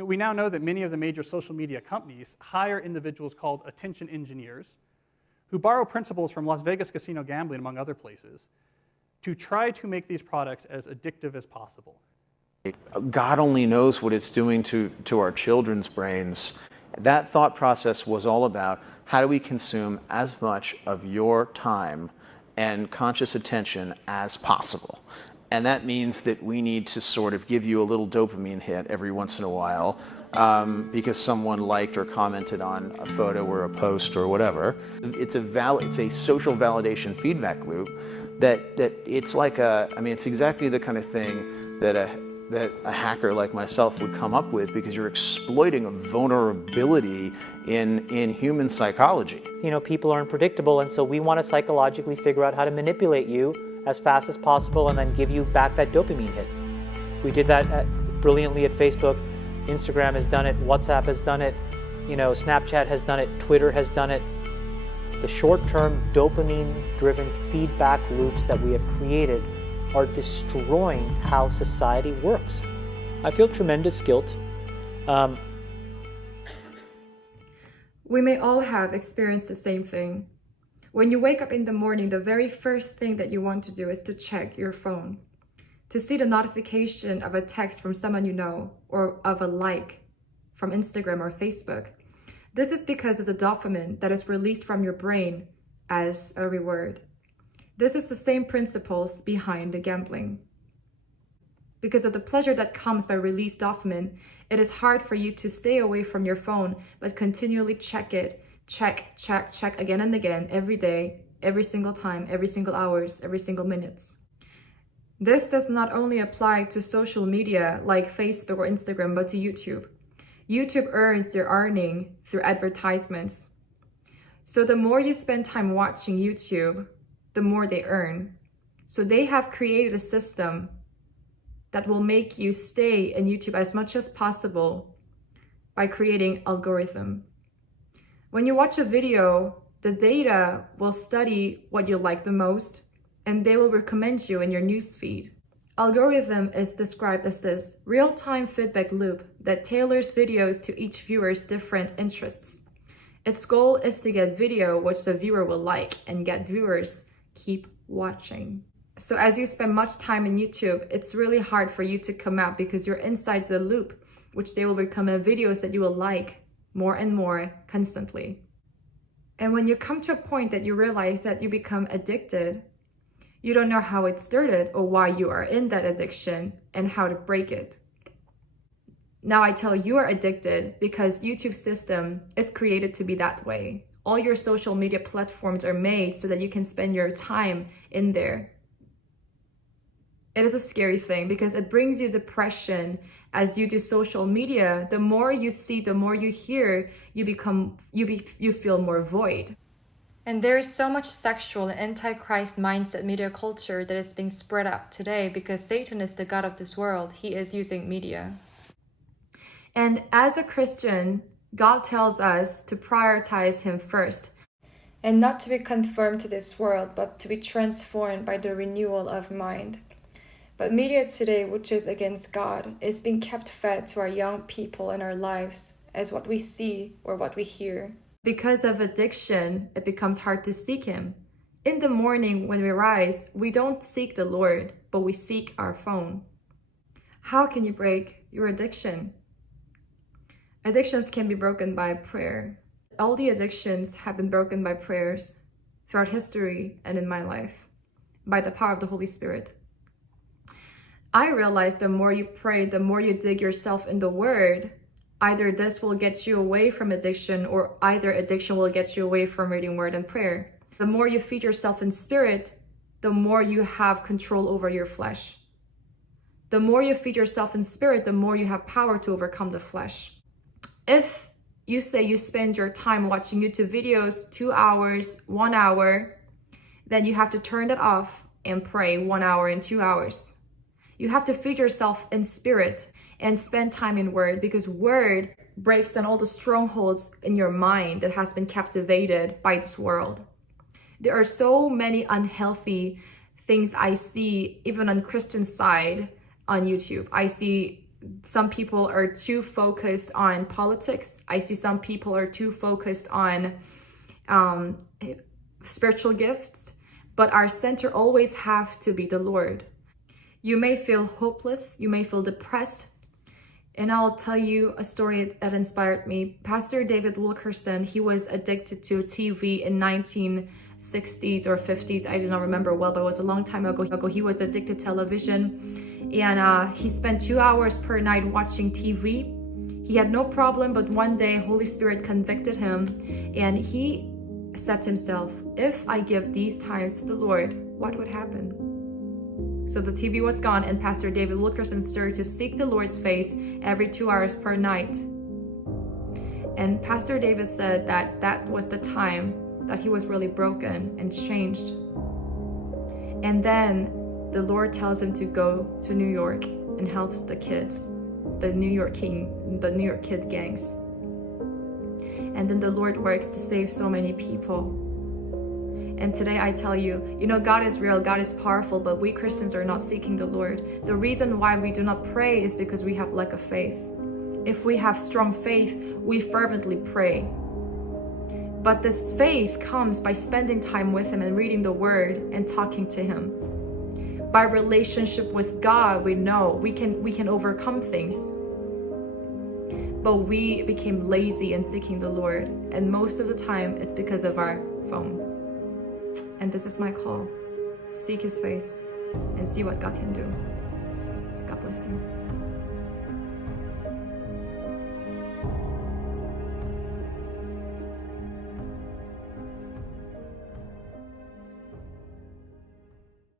We now know that many of the major social media companies hire individuals called attention engineers who borrow principles from Las Vegas casino gambling, among other places, to try to make these products as addictive as possible. God only knows what it's doing to our children's brains. That thought process was all about how do we consume as much of your time and conscious attention as possible. And that means that we need to sort of give you a little dopamine hit every once in a while because someone liked or commented on a photo or a post or whatever. It's a social validation feedback loop that it's like it's exactly the kind of thing that a hacker like myself would come up with, because you're exploiting a vulnerability in human psychology. People are unpredictable, and so we want to psychologically figure out how to manipulate you as fast as possible and then give you back that dopamine hit. We did that brilliantly at Facebook. Instagram has done it, WhatsApp has done it, Snapchat has done it, Twitter has done it. The short-term dopamine-driven feedback loops that we have created are destroying how society works. I feel tremendous guilt. We may all have experienced the same thing. When you wake up in the morning, the very first thing that you want to do is to check your phone, to see the notification of a text from someone you know, or of a like from Instagram or Facebook. This is because of the dopamine that is released from your brain as a reward. This is the same principles behind the gambling. Because of the pleasure that comes by released dopamine, it is hard for you to stay away from your phone, but continually check it, check again and again, every day, every single time, every single hours, every single minutes. This does not only apply to social media like Facebook or Instagram, but to YouTube. YouTube earns their earning through advertisements. So the more you spend time watching YouTube, the more they earn. So they have created a system that will make you stay in YouTube as much as possible by creating algorithm. When you watch a video, the data will study what you like the most, and they will recommend you in your newsfeed. Algorithm is described as this real-time feedback loop that tailors videos to each viewer's different interests. Its goal is to get video which the viewer will like and get viewers keep watching. So as you spend much time in YouTube, it's really hard for you to come out because you're inside the loop, which they will recommend videos that you will like more and more constantly. And when you come to a point that you realize that you become addicted, you don't know how it started or why you are in that addiction and how to break it. Now I tell you are addicted because YouTube system is created to be that way. All your social media platforms are made so that you can spend your time in there. It is a scary thing because it brings you depression as you do social media. The more you see, the more you hear, you feel more void. And there is so much sexual and antichrist mindset media culture that is being spread out today because Satan is the god of this world. He is using media. And as a Christian, God tells us to prioritize him first. And not to be conformed to this world, but to be transformed by the renewal of mind. But media today, which is against God, is being kept fed to our young people in our lives as what we see or what we hear. Because of addiction, it becomes hard to seek him. In the morning when we rise, we don't seek the Lord, but we seek our phone. How can you break your addiction? Addictions can be broken by prayer. All the addictions have been broken by prayers throughout history and in my life, by the power of the Holy Spirit. I realized the more you pray, the more you dig yourself in the Word, either this will get you away from addiction or either addiction will get you away from reading Word and prayer. The more you feed yourself in spirit, the more you have control over your flesh. The more you feed yourself in spirit, the more you have power to overcome the flesh. If you say you spend your time watching YouTube videos 2 hours, 1 hour, then you have to turn that off and pray 1 hour and 2 hours. You have to feed yourself in spirit and spend time in Word, because Word breaks down all the strongholds in your mind that has been captivated by this world. There are so many unhealthy things I see, even on Christian side on YouTube. I see some people are too focused on politics. I see some people are too focused on spiritual gifts, but our center always have to be the Lord. You may feel hopeless, you may feel depressed, and I'll tell you a story that inspired me. Pastor David Wilkerson, he was addicted to TV in 1960s or 50s. I do not remember well, but it was a long time ago. He was addicted to television, and he spent 2 hours per night watching TV. He had no problem, but one day Holy Spirit convicted him, and he said to himself, if I give these times to the Lord, what would happen? So the TV was gone, and Pastor David Wilkerson started to seek the Lord's face every 2 hours per night. And Pastor David said that that was the time that he was really broken and changed. And then the Lord tells him to go to New York and helps the kids, the New York kid gangs. And then the Lord works to save so many people. And today I tell you, God is real, God is powerful, but we Christians are not seeking the Lord. The reason why we do not pray is because we have lack of faith. If we have strong faith, we fervently pray. But this faith comes by spending time with Him and reading the Word and talking to Him. By relationship with God, we know we can overcome things. But we became lazy in seeking the Lord, and most of the time it's because of our phone. And this is my call. Seek His face and see what God can do. God bless you.